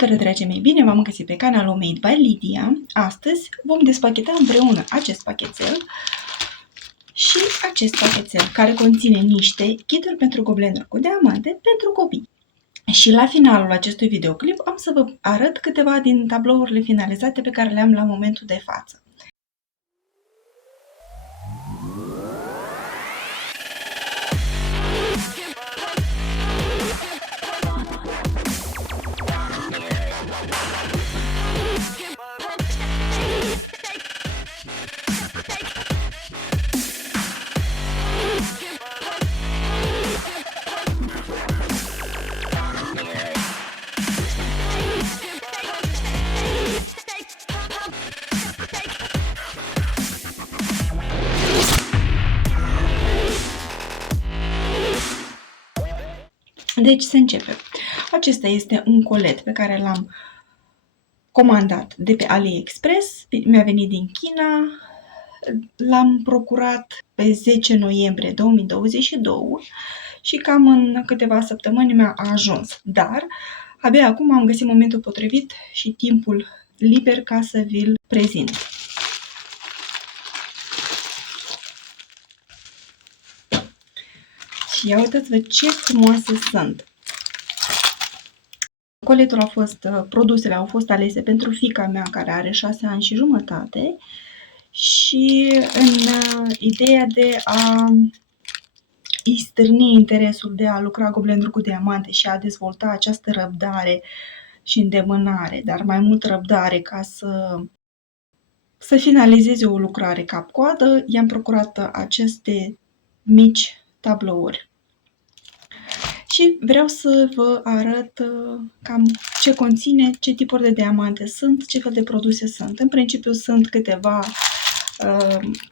Salutare, dragii mei! Bine v-am găsit pe canalul Made by Lidia. Astăzi vom despacheta împreună acest pachetel și acest pachetel, care conține niște kituri pentru goblenuri cu diamante pentru copii. Și la finalul acestui videoclip am să vă arăt câteva din tablourile finalizate pe care le am la momentul de față. Deci să începem. Acesta este un colet pe care l-am comandat de pe AliExpress, mi-a venit din China, l-am procurat pe 10 noiembrie 2022 și cam în câteva săptămâni mi-a ajuns. Dar abia acum am găsit momentul potrivit și timpul liber ca să vi-l prezint. Și ia uitați-vă ce frumoase sunt! Coletul a fost, produsele au fost alese pentru fiica mea care are 6 ani și jumătate și în ideea de a îi stârni interesul de a lucra goblenuri cu diamante și a dezvolta această răbdare și îndemânare, dar mai mult răbdare ca să finalizeze o lucrare cap-coadă, i-am procurat aceste mici tablouri. Și vreau să vă arăt cam ce conține, ce tipuri de diamante sunt, ce fel de produse sunt. În principiu sunt câteva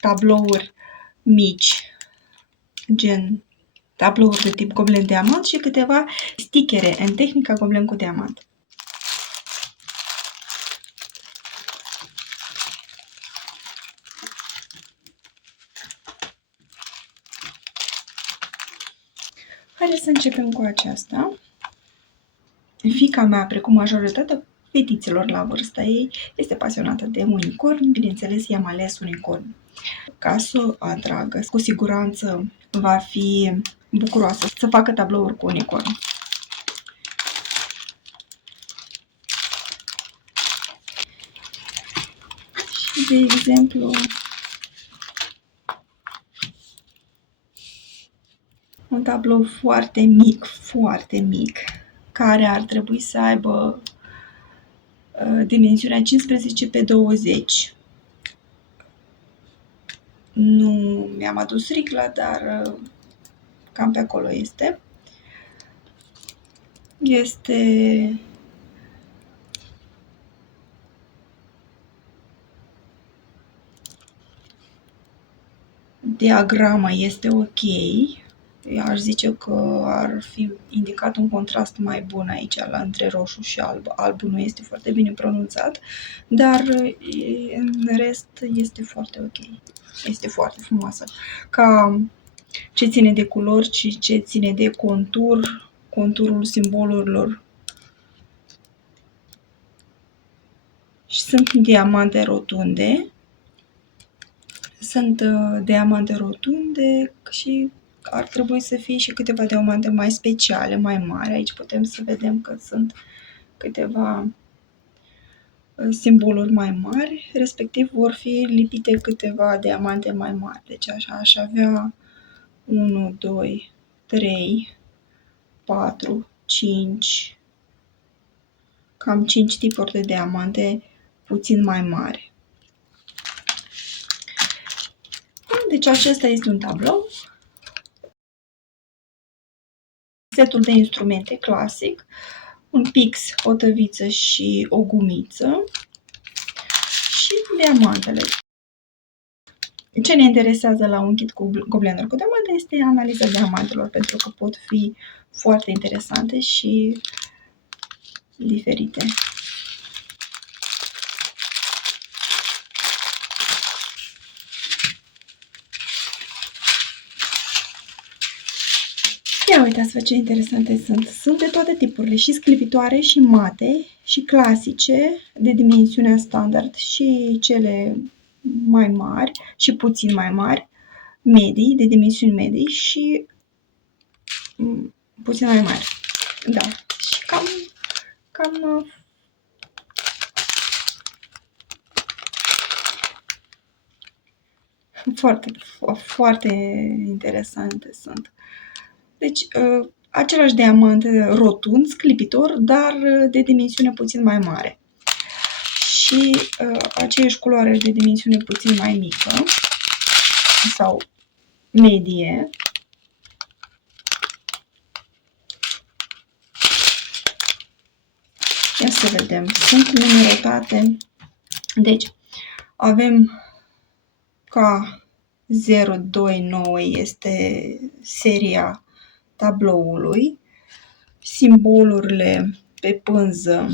tablouri mici, gen tablouri de tip goblen diamant și câteva stickere în tehnica goblen cu diamant. Haideți să începem cu aceasta. Fiica mea, precum majoritatea fetițelor la vârsta ei, este pasionată de unicorn. Bineînțeles, i-am ales unicorn ca să o atragă. Cu siguranță va fi bucuroasă să facă tablouri cu unicorn. Și, de exemplu, un tablou foarte mic, care ar trebui să aibă dimensiunea 15 pe 20. Nu mi-am adus rigla, dar cam pe acolo este. Diagrama este ok. Eu aș zice că ar fi indicat un contrast mai bun aici între roșu și alb. Albul nu este foarte bine pronunțat, dar în rest este foarte ok. Este foarte frumoasă. Ca ce ține de culori și ce ține de conturul simbolurilor. Și sunt diamante rotunde. Și ar trebui să fie și câteva diamante mai speciale, mai mari. Aici putem să vedem că sunt câteva simboluri mai mari, respectiv vor fi lipite câteva diamante mai mari. Deci așa aș avea 1, 2, 3, 4, 5, cam 5 tipuri de diamante puțin mai mari. Deci acesta este un tablou. Setul de instrumente clasic, un pix, o tăviță și o gumiță și diamantele. Ce ne interesează la un kit cu goblenuri cu diamante este analiza diamantelor, pentru că pot fi foarte interesante și diferite. Ia uitați-vă ce interesante sunt. Sunt de toate tipurile, și sclipitoare, și mate, și clasice, de dimensiunea standard, și cele mai mari, și puțin mai mari, medii, de dimensiuni medii, și puțin mai mari. Da, și cam foarte interesante sunt. Deci, același diamant rotund, sclipitor, dar de dimensiune puțin mai mare. Și aceeași culoare de dimensiune puțin mai mică sau medie. Ia să vedem. Sunt numerotate. Deci, avem K029 este seria tabloului. Simbolurile pe pânză.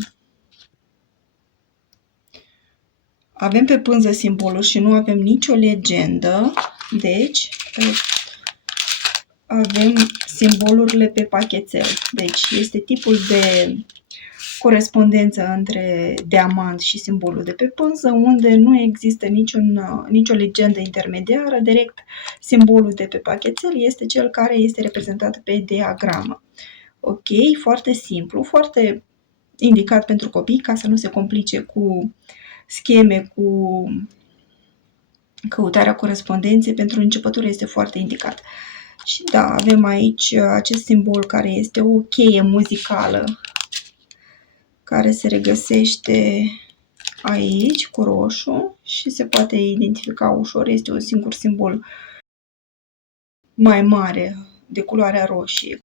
Avem pe pânză simboluri și nu avem nicio legendă. Deci, avem simbolurile pe pachetel. Deci, este tipul de corespondență între diamant și simbolul de pe pânză, unde nu există nicio legendă intermediară. Direct, simbolul de pe pachetel este cel care este reprezentat pe diagramă. Ok, foarte simplu, foarte indicat pentru copii, ca să nu se complice cu scheme, cu căutarea corespondenței. Pentru începători este foarte indicat. Și da, avem aici acest simbol care este o cheie muzicală care se regăsește aici cu roșu și se poate identifica ușor. Este un singur simbol mai mare de culoarea roșie.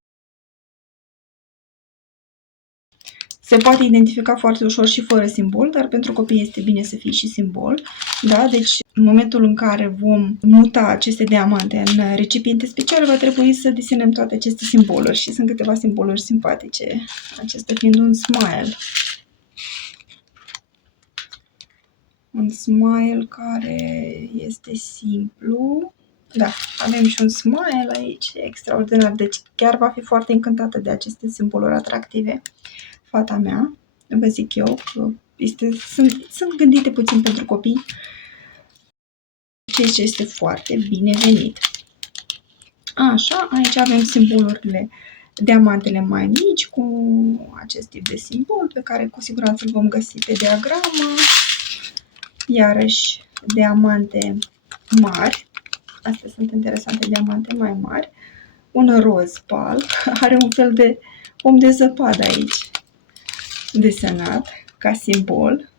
Se poate identifica foarte ușor și fără simbol, dar pentru copii este bine să fie și simbol. Da? Deci, în momentul în care vom muta aceste diamante în recipiente speciale, va trebui să desenăm toate aceste simboluri și sunt câteva simboluri simpatice. Acesta fiind un smile. Un smile care este simplu. Da, avem și un smile aici, extraordinar. Deci chiar va fi foarte încântată de aceste simboluri atractive. Fata mea, vă zic eu, că sunt gândite puțin pentru copii, ceea ce este foarte binevenit. Așa, aici avem simbolurile, diamantele mai mici, cu acest tip de simbol, pe care cu siguranță îl vom găsi pe diagramă. Iarăși, diamante mari. Astea sunt interesante, diamante mai mari. Un roz pal, are un fel de om de zăpadă aici, desenat ca simbol.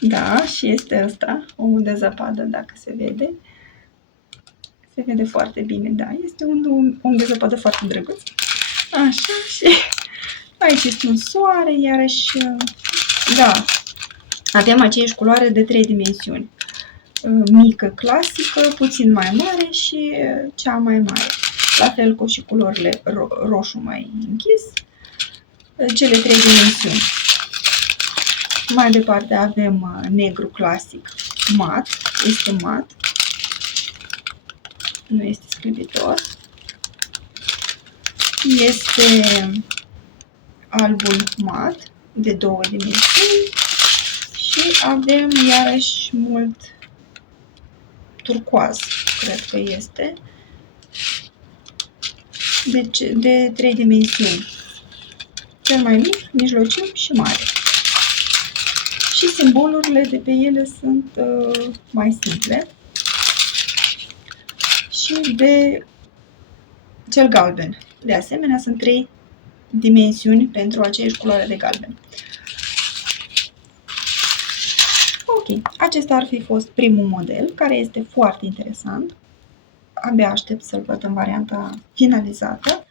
Da, și este ăsta, omul de zăpadă, dacă se vede. Se vede foarte bine, da, este un om de zăpadă foarte drăguț. Așa, și aici este un soare, iarăși, da, avem aceeași culoare de 3 dimensiuni. Mică, clasică, puțin mai mare și cea mai mare. La fel cu și culorile roșu mai închis, cele 3 dimensiuni. Mai departe avem negru clasic mat, este mat, nu este sclipitor. Este albul mat de 2 dimensiuni și avem iarăși mult turcoaz, cred că este, deci de 3 dimensiuni, cel mai mic, mijlociu și mare. Și simbolurile de pe ele sunt mai simple. Și de cel galben. De asemenea, sunt 3 dimensiuni pentru aceeași culoare de galben. Ok, acesta ar fi fost primul model, care este foarte interesant. Abia aștept să-l văd în varianta finalizată.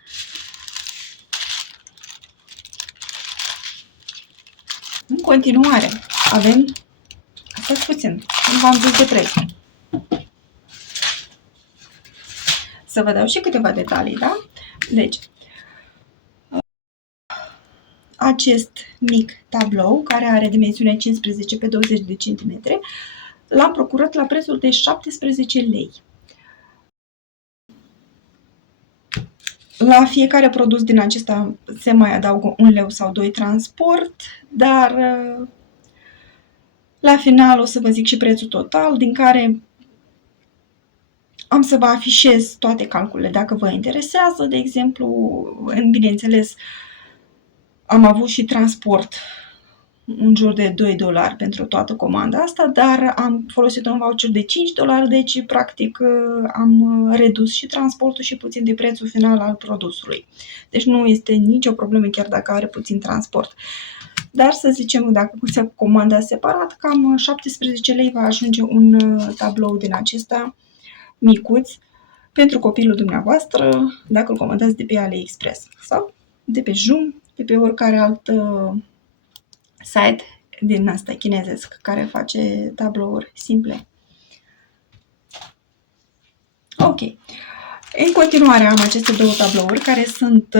În continuare, avem, stați puțin, nu v-am zis de preț. Să vă dau și câteva detalii, da? Deci, acest mic tablou, care are dimensiunea 15 pe 20 de cm, l-am procurat la prețul de 17 lei. La fiecare produs din acesta se mai adaugă 1 leu sau 2 transport, dar la final o să vă zic și prețul total, din care am să vă afișez toate calculele dacă vă interesează. De exemplu, bineînțeles, am avut și transport în jur de 2 dolari pentru toată comanda asta, dar am folosit un voucher de 5 dolari, deci practic am redus și transportul și puțin de prețul final al produsului. Deci nu este nicio problemă chiar dacă are puțin transport. Dar să zicem, dacă se comanda separat, cam 17 lei va ajunge un tablou din acesta micuț pentru copilul dumneavoastră, dacă îl comandați de pe AliExpress sau de pe Joom, de pe oricare alt site din asta chinezesc care face tablouri simple. Ok. În continuare am aceste două tablouri care sunt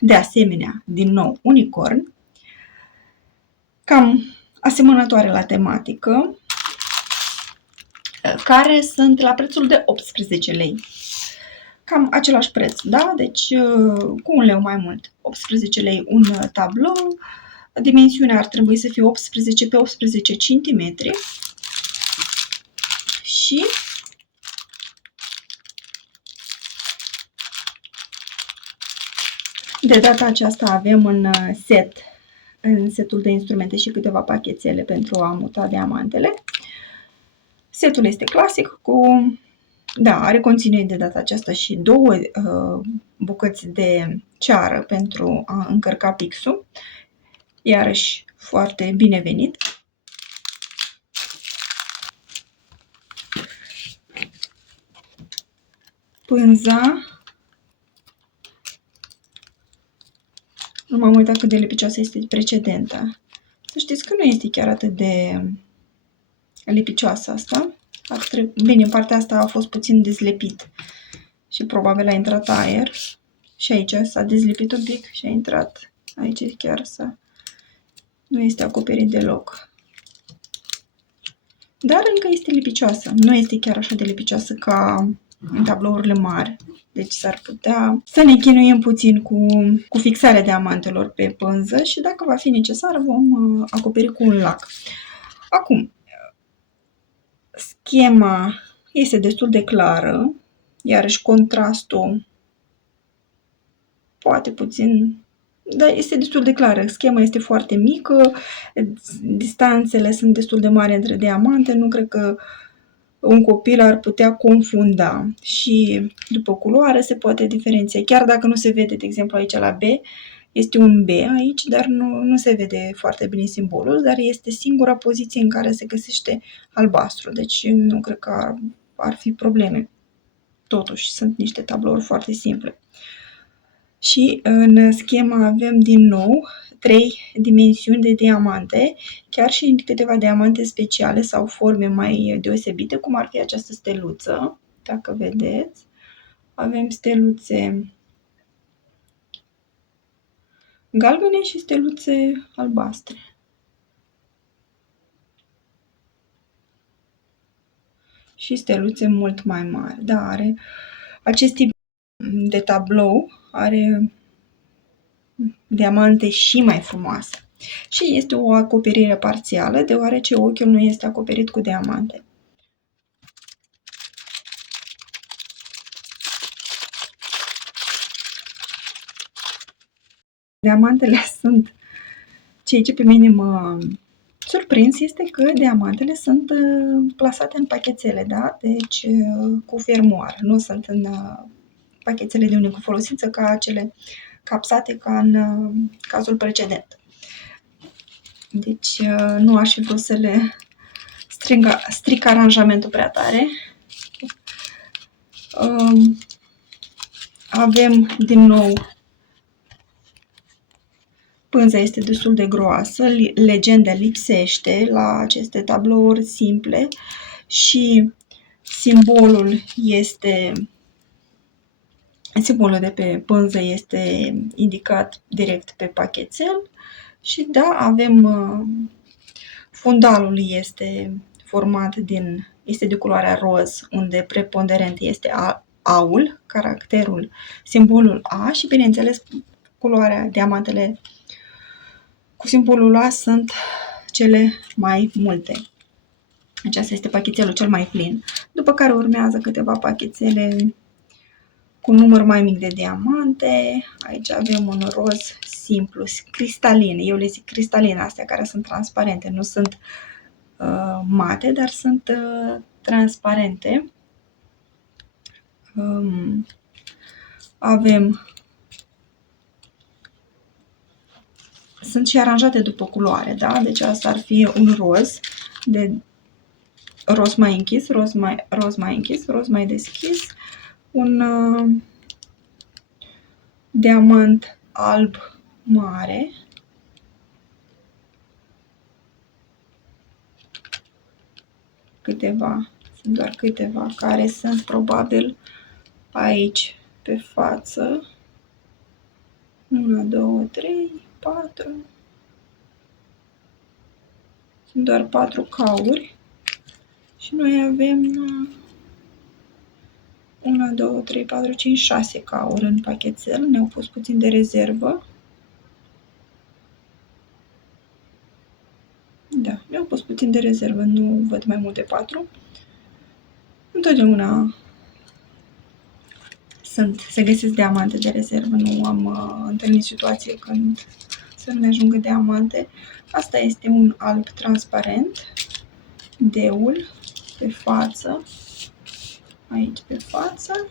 de asemenea, din nou, unicorn, cam asemănătoare la tematică, care sunt la prețul de 18 lei. Cam același preț, da? Deci cu 1 leu mai mult. 18 lei un tablou. Dimensiunea ar trebui să fie 18 pe 18 cm și de data aceasta avem în setul de instrumente și câteva pachetele pentru a muta diamantele. Setul este clasic are conținut de data aceasta și două bucăți de ceară pentru a încărca pixul. Iarăși foarte binevenit. Pânza. Nu m-am uitat cât de lipicioasă este precedenta. Să știți că nu este chiar atât de lipicioasă asta. Bine, partea asta a fost puțin dezlepit și probabil a intrat aer. Și aici s-a dezlipit un pic și a intrat. Aici chiar nu este acoperit deloc. Dar încă este lipicioasă. Nu este chiar așa de lipicioasă ca în tablourile mari. Deci s-ar putea să ne chinuim puțin cu fixarea diamantelor pe pânză și dacă va fi necesar vom acoperi cu un lac. Acum, schema este destul de clară, iarăși contrastul poate puțin, dar este destul de clară. Schema este foarte mică, distanțele sunt destul de mari între diamante, nu cred că un copil ar putea confunda și după culoare se poate diferenția. Chiar dacă nu se vede, de exemplu aici la B, este un B aici, dar nu se vede foarte bine simbolul, dar este singura poziție în care se găsește albastru, deci nu cred că ar fi probleme. Totuși, sunt niște tablouri foarte simple. Și în schema avem din nou 3 dimensiuni de diamante, chiar și în câteva diamante speciale sau forme mai deosebite, cum ar fi această steluță, dacă vedeți. Avem steluțe galbene și steluțe albastre. Și steluțe mult mai mari. Da, are acest tip de tablou, are diamante și mai frumoase. Și este o acoperire parțială, deoarece ochiul nu este acoperit cu diamante. Diamantele sunt, ceea ce pe mine mă surprins este că diamantele sunt plasate în pachetele, da? Deci cu fermoar, nu sunt în pachetele de unică folosință ca acele capsate ca în cazul precedent. Deci nu aș fi vrut să le stric aranjamentul prea tare. Avem din nou, pânza este destul de groasă, legenda lipsește la aceste tablouri simple și simbolul de pe pânză este indicat direct pe pachetel și da, avem fundalul este format este de culoarea roz, unde preponderent este A-ul, caracterul, simbolul A și, bineînțeles, culoarea, diamantele cu simbolul A sunt cele mai multe. Acesta este pachetelul cel mai plin, după care urmează câteva pachetele cu număr mai mic de diamante. Aici avem un roz simplu, cristalin. Eu le zic cristaline, astea care sunt transparente, nu sunt mate, dar sunt transparente. Sunt și aranjate după culoare, da? Deci asta ar fi un roz de roz mai închis, roz mai închis, roz mai deschis, un diamant alb mare, sunt doar câteva care sunt probabil aici pe față. 1, 2, 3, 4. Sunt doar 4 cauri. Și noi avem 1, 2, 3, 4, 5, 6 cauri în pachetel. Ne-au pus puțin de rezervă. Da, mi-au pus puțin de rezervă, nu văd mai mult de 4. Întotdeauna se găsesc diamante de rezervă, nu am întâlnit situație când să nu ne ajungă diamante. Asta este un alb transparent, deul pe față, aici pe față.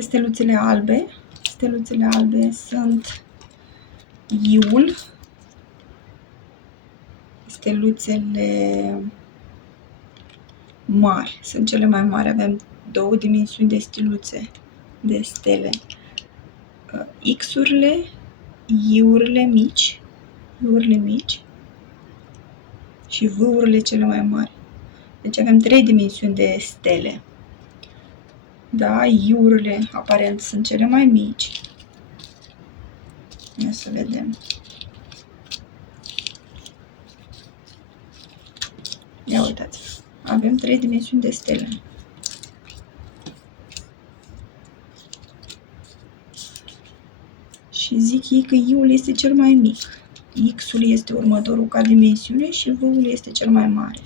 Steluțele albe. Steluțele albe sunt iul. Steluțele mari sunt cele mai mari. Avem 2 dimensiuni de steluțe, de stele. X-urile, I-urile mici și V-urile cele mai mari. Deci avem 3 dimensiuni de stele. Da, I-urile aparent sunt cele mai mici. Ia să vedem. Ia uitați. Avem 3 dimensiuni de stele. Și zic ei că I-ul este cel mai mic. X-ul este următorul ca dimensiune și V-ul este cel mai mare.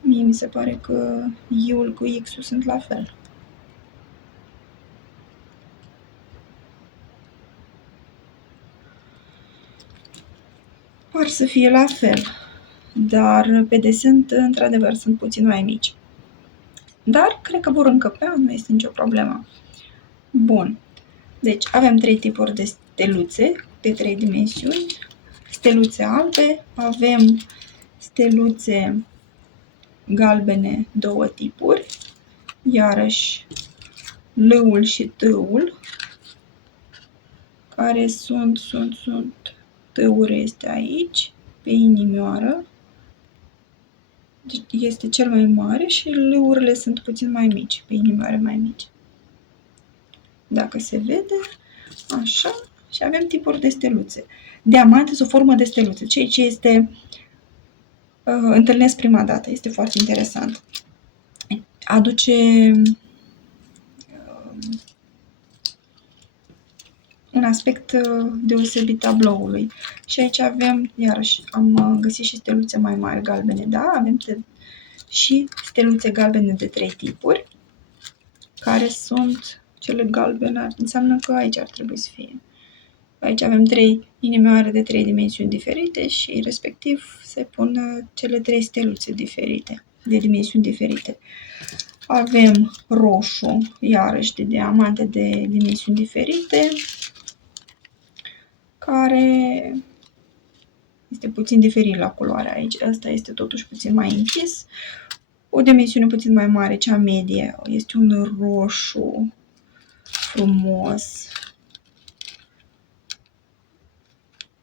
Mie mi se pare că I-ul cu X-ul sunt la fel. Par să fie la fel, dar pe desen, într-adevăr, sunt puțin mai mici. Dar cred că vor încăpea, nu este nicio problemă. Bun. Deci avem 3 tipuri de steluțe de 3 dimensiuni. Steluțe albe, avem steluțe galbene, 2 tipuri. Iarăși L-ul și T-ul, care sunt T-ul este aici, pe inimioară. Este cel mai mare și L-urile sunt puțin mai mici, pe inimioare mai mici. Dacă se vede, așa, și avem tipuri de steluțe. Diamante sub formă de steluțe, ceea ce este întâlnesc prima dată, este foarte interesant. Aduce un aspect deosebit tabloului. Și aici avem, iarăși, am găsit și steluțe mai mari galbene, da? Avem și steluțe galbene de 3 tipuri, care sunt cele galbene, înseamnă că aici ar trebui să fie. Aici avem 3 inimioare de 3 dimensiuni diferite și, respectiv, se pun cele 3 steluțe diferite, de dimensiuni diferite. Avem roșu, iarăși de diamante de dimensiuni diferite, care este puțin diferit la culoare aici. Asta este totuși puțin mai închis. O dimensiune puțin mai mare, cea medie, este un roșu frumos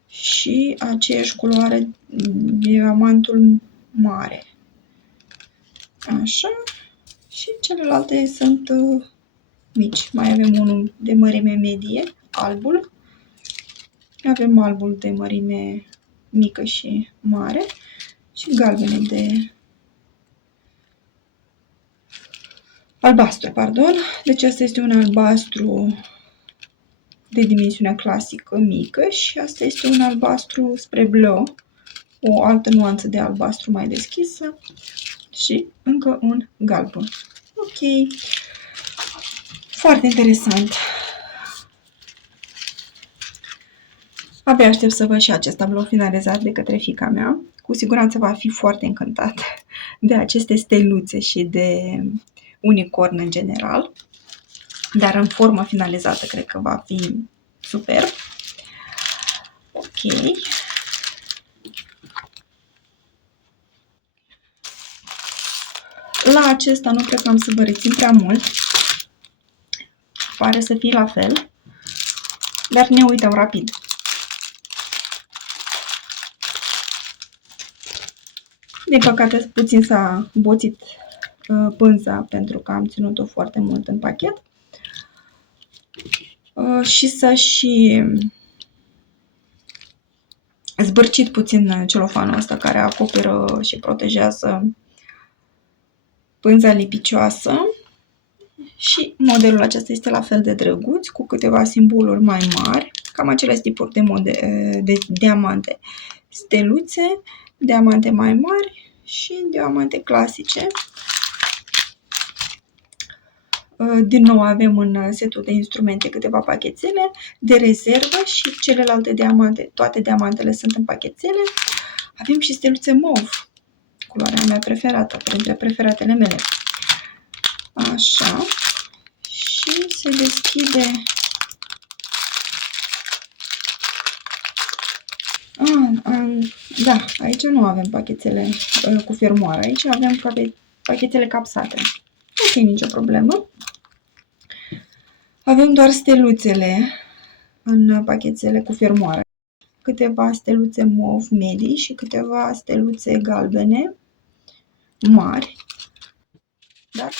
și aceeași culoare, diamantul mare. Așa. Și celelalte sunt mici. Mai avem unul de mărime medie, albul, Avem albul de mărime mică și mare și galbene de albastru, pardon. Deci asta este un albastru de dimensiunea clasică mică și asta este un albastru spre bleu, o altă nuanță de albastru mai deschisă și încă un galben. Ok, foarte interesant. Abia aștept să văd și acest tablou finalizat de către fiica mea. Cu siguranță va fi foarte încântat de aceste steluțe și de unicorn în general. Dar în formă finalizată cred că va fi superb. Ok. La acesta nu cred că am să vă rețin prea mult. Pare să fie la fel. Dar ne uităm rapid. Din păcate, puțin s-a boțit pânza pentru că am ținut-o foarte mult în pachet. Și s-a și zbârcit puțin celofanul ăsta care acoperă și protejează pânza lipicioasă. Și modelul acesta este la fel de drăguț, cu câteva simboluri mai mari, cam aceleași tipuri de diamante. Steluțe, diamante mai mari și diamante clasice. Din nou avem în setul de instrumente câteva pachetele de rezervă și celelalte diamante, toate diamantele sunt în pachetele. Avem și steluțe mov, culoarea mea preferată, printre preferatele mele. Așa. Și se deschide. Da, aici nu avem pachetele cu fermoară, aici avem pachetele capsate. Nu e nicio problemă. Avem doar steluțele în pachetele cu fermoară. Câteva steluțe mov medii și câteva steluțe galbene mari. Dar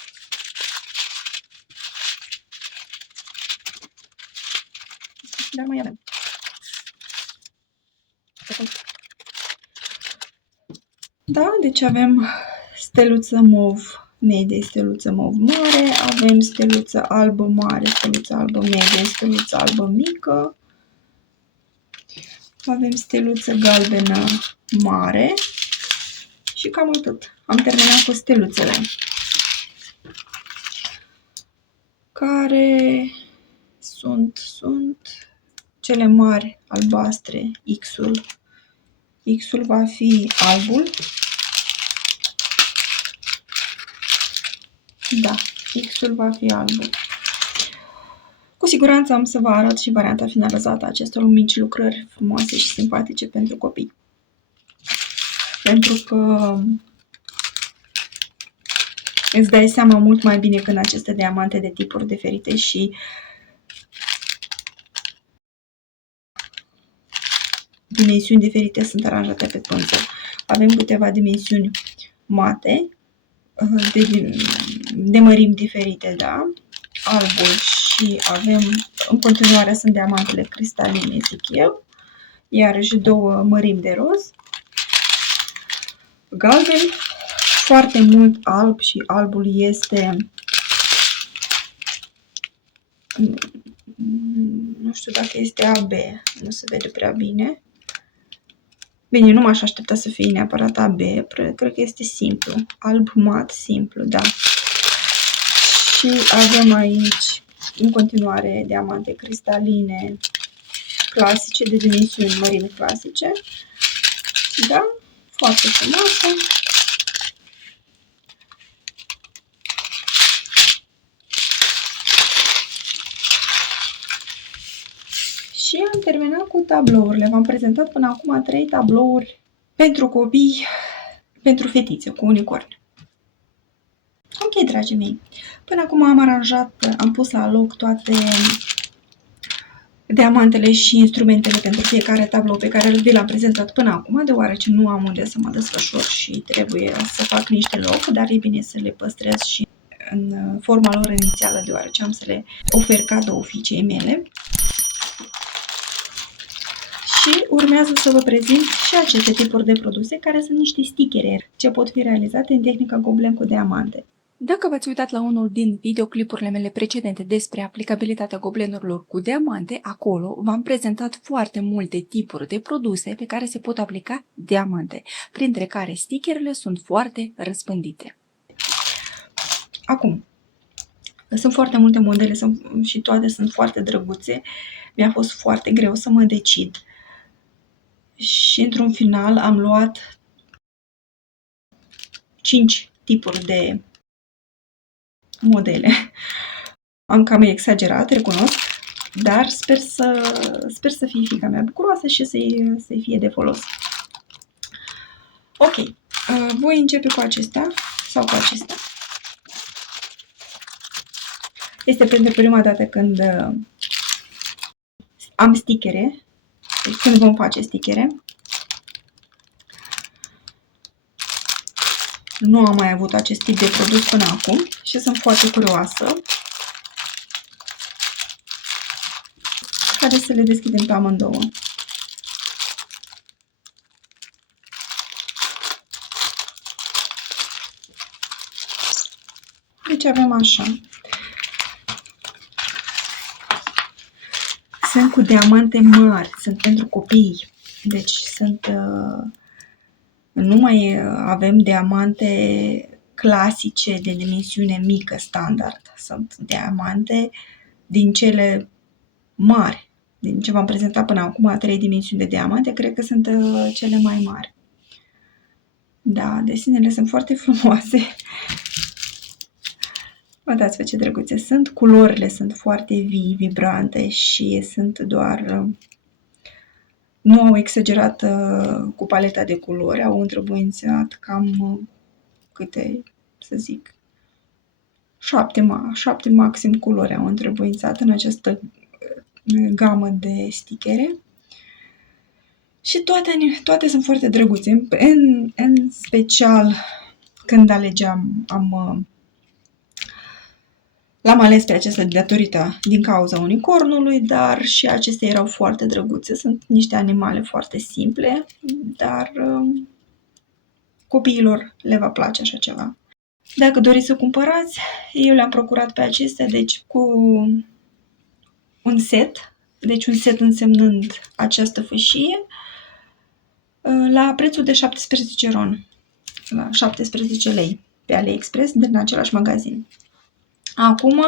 mai avem. Da, deci avem steluță mov medie, steluță mov mare, avem steluță albă mare, steluță albă medie, steluță albă mică, avem steluță galbenă mare și cam atât. Am terminat cu steluțele. Care sunt cele mari albastre, X-ul. X-ul va fi albul. Da, X-ul va fi albul. Cu siguranță am să vă arăt și varianta finalizată a acestor mici lucrări frumoase și simpatice pentru copii. Pentru că îți dai seama mult mai bine când aceste diamante de tipuri diferite și dimensiuni diferite sunt aranjate pe pânză. Avem câteva dimensiuni mate, de mărimi diferite, da? Albul și avem, în continuare sunt diamantele cristaline, zic eu, iarăși două mărimi de roz, galben, foarte mult alb și albul este, nu știu dacă este AB, nu se vede prea bine. Bine, nu m-aș aștepta să fie neapărat AB, cred că este simplu, alb mat simplu, da. Și avem aici, în continuare, diamante cristaline clasice, de dimensiuni mărime clasice, da, foarte frumoasă. Și am terminat cu tablourile. V-am prezentat până acum 3 tablouri pentru copii, pentru fetițe, cu unicorn. Ok, dragii mei, până acum am aranjat, am pus la loc toate diamantele și instrumentele pentru fiecare tablou pe care vi l-am prezentat până acum, deoarece nu am unde să mă desfășor și trebuie să fac niște loc, dar e bine să le păstrez și în forma lor inițială, deoarece am să le ofer cadou fiicei mele. Și urmează să vă prezint și aceste tipuri de produse, care sunt niște stichere ce pot fi realizate în tehnica goblen cu diamante. Dacă v-ați uitat la unul din videoclipurile mele precedente despre aplicabilitatea goblenurilor cu diamante, acolo v-am prezentat foarte multe tipuri de produse pe care se pot aplica diamante, printre care stickerele sunt foarte răspândite. Acum, sunt foarte multe modele și toate sunt foarte drăguțe. Mi-a fost foarte greu să mă decid. Și într-un final am luat 5 tipuri de modele. Am cam exagerat, recunosc, dar sper să fie fiica mea bucuroasă și să-i fie de folos. Ok, voi începe cu acestea sau cu acestea. Este pentru prima dată când am stichere, deci când vom face stichere. Nu am mai avut acest tip de produs până acum și sunt foarte curioasă. Haideți să le deschidem pe amândouă. Deci avem așa. Sunt cu diamante mari, sunt pentru copii. Deci sunt... Nu mai avem diamante clasice de dimensiune mică, standard. Sunt diamante din cele mari. Din ce v-am prezentat până acum, 3 dimensiuni de diamante, cred că sunt cele mai mari. Da, desenele sunt foarte frumoase. Uitați-vă ce drăguțe sunt. Culorile sunt foarte vii, vibrante și sunt doar... Nu au exagerat cu paleta de culori, au întrebuințat cam câte, să zic, 7 maxim culori au întrebuințat în această gamă de stichere. Și toate sunt foarte drăguțe. În special, când alegeam, l-am ales pe acesta datorită din cauza unicornului, dar și acestea erau foarte drăguțe. Sunt niște animale foarte simple, dar copiilor le va place așa ceva. Dacă doriți să cumpărați, eu le-am procurat pe acestea, deci cu un set, deci un set însemnând această fâșie, la prețul de 17 RON, la 17 lei pe AliExpress, din același magazin. Acum,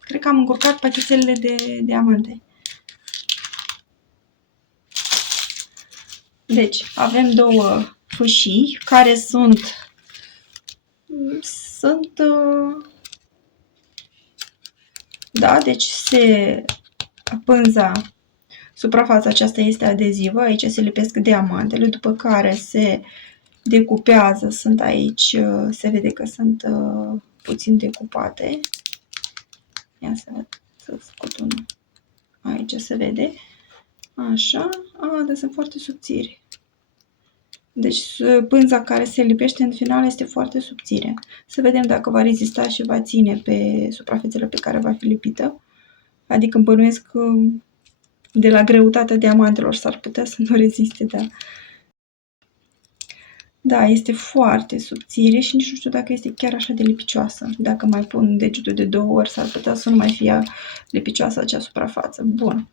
cred că am încurcat pachetelele de diamante. Deci, avem două fâșii care sunt da, deci pânza, suprafața aceasta este adezivă, aici se lipesc diamantele, după care se decupează, sunt aici, se vede că sunt puțin decupate. Ia să scot unul. Aici se vede. Așa, dar sunt foarte subțiri. Deci pânza care se lipește în final este foarte subțire. Să vedem dacă va rezista și va ține pe suprafețele pe care va fi lipită. Adică îmi bănuiesc că de la greutatea diamantelor s-ar putea să nu reziste, da. Da, este foarte subțire și nici nu știu dacă este chiar așa de lipicioasă. Dacă mai pun degetul de 2 ori, s-ar putea să nu mai fie lipicioasă acea suprafață. Bun.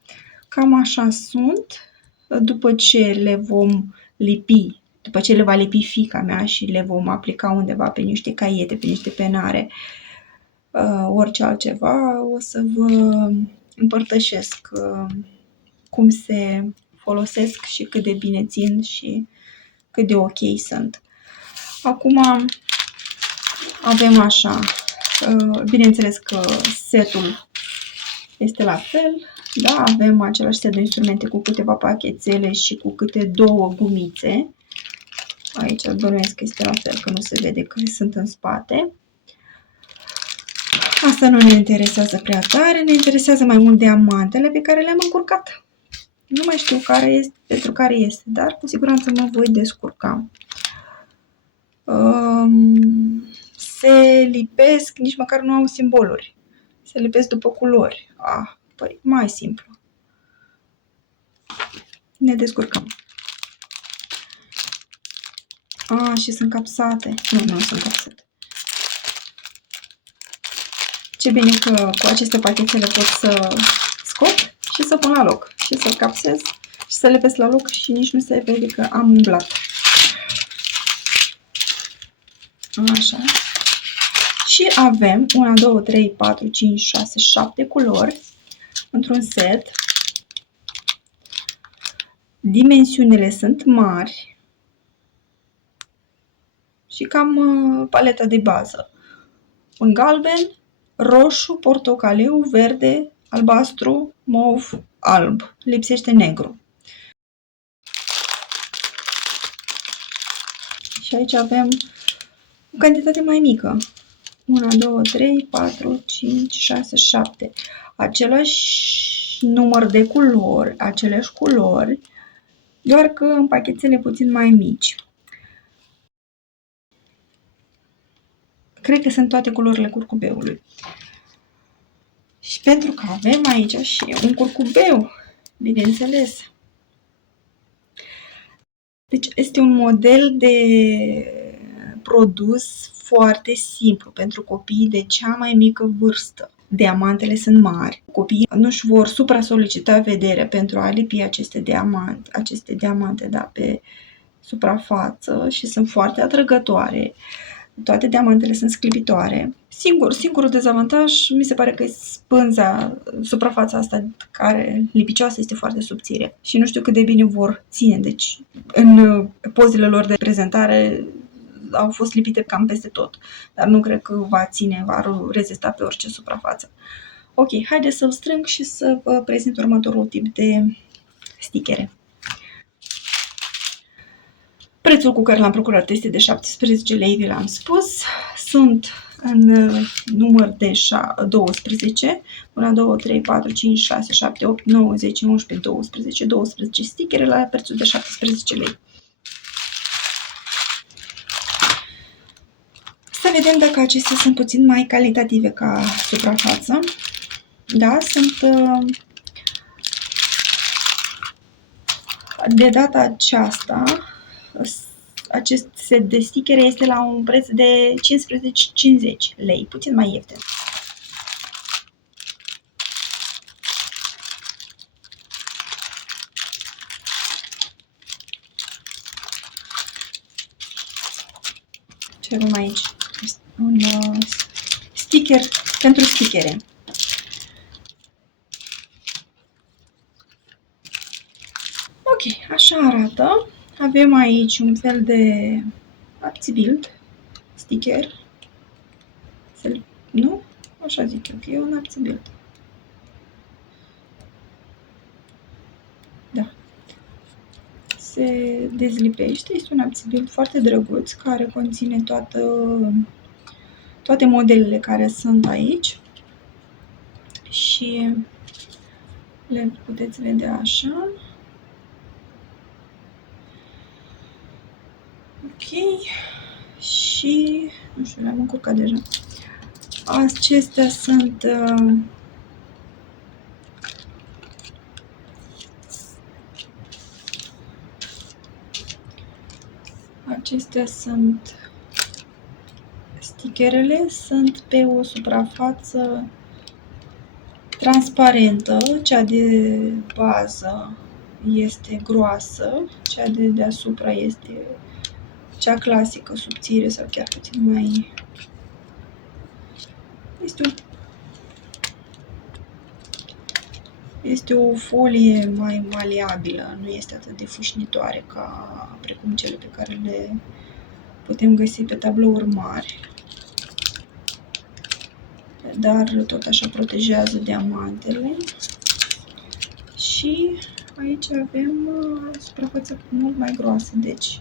Cam așa sunt. După ce le vom lipi, după ce le va lipi fiica mea și le vom aplica undeva pe niște caiete, pe niște penare, orice altceva, o să vă împărtășesc cum se folosesc și cât de bine țin și cât de ok sunt. Acum avem așa, bineînțeles că setul este la fel, da? Avem același set de instrumente cu câteva pachețele și cu câte 2 gumițe. Aici bănuiesc că este la fel, că nu se vede că sunt în spate. Asta nu ne interesează prea tare, ne interesează mai mult diamantele pe care le-am încurcat. Nu mai știu pentru care este, dar cu siguranță mă voi descurca. Se lipesc, nici măcar nu au simboluri. Se lipesc după culori. Păi mai simplu. Ne descurcăm. Și sunt capsate. Nu sunt capsate. Ce bine că cu aceste pachetele pot să scot și să pun la loc. Și să capsez și să le pes la loc și nici nu se vede că am umblat. Așa. Și avem 1, 2, 3, 4, 5, 6, 7 culori într-un set. Dimensiunile sunt mari și cam paleta de bază. Un galben, roșu, portocaliu, verde, albastru, mov, alb. Lipsește negru. Și aici avem o cantitate mai mică. 1, 2, 3, 4, 5, 6, 7. Același număr de culori, aceleași culori, doar că în pachetele puțin mai mici. Cred că sunt toate culorile curcubeului. Și pentru că avem aici și un curcubeu, bineînțeles. Deci este un model de produs foarte simplu pentru copiii de cea mai mică vârstă. Diamantele sunt mari. Copiii nu își vor supra-solicita vederea pentru a lipi aceste diamante pe suprafață și sunt foarte atrăgătoare. Toate diamantele sunt sclipitoare. Singurul dezavantaj mi se pare că spânza, suprafața asta care lipicioasă este foarte subțire și nu știu cât de bine vor ține. Deci în pozele lor de prezentare au fost lipite cam peste tot, dar nu cred că va ține, va rezista pe orice suprafață. Ok, haideți să-l strâng și să vă prezint următorul tip de stichere. Prețul cu care l-am procurat este de 17 lei, vi l-am spus. Sunt în număr de 12. 1, 2, 3, 4, 5, 6, 7, 8, 9, 10, 11, 12. 12 stichere la prețul de 17 lei. Să vedem dacă acestea sunt puțin mai calitative ca suprafață. Da, sunt de data aceasta. Acest set de stichere este la un preț de 15,50 lei, puțin mai ieftin. Ce avem aici? Un sticker pentru stichere. Ok, așa arată. Avem aici un fel de abțibild, sticker, nu? Așa zic eu, că e un abțibild. Da. Se dezlipește, este un abțibild foarte drăguț, care conține toate modelele care sunt aici și le puteți vedea așa. Ok, și nu știu, le-am încurcat deja. Acestea sunt stickerele, sunt pe o suprafață transparentă, cea de bază este groasă, cea de deasupra este cea clasică, subțire sau chiar puțin mai... Este o folie mai maleabilă, nu este atât de fâșnitoare precum cele pe care le putem găsi pe tablouri mari. Dar tot așa protejează diamantele. Și aici avem suprafața mult mai groasă, deci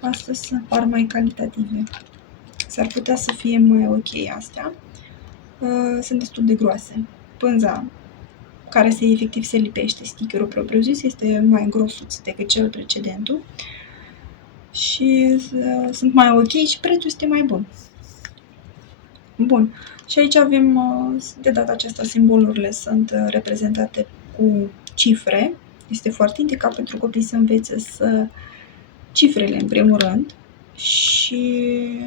astea par mai calitative. S-ar putea să fie mai ok astea. Sunt destul de groase. Pânza care efectiv se lipește, stickerul propriu zis, este mai grosuț decât cel precedentul. Și sunt mai ok și prețul este mai bun. Bun. Și aici avem, de data aceasta, simbolurile sunt reprezentate cu cifre Este foarte indicat pentru copii să învețe cifrele în primul rând și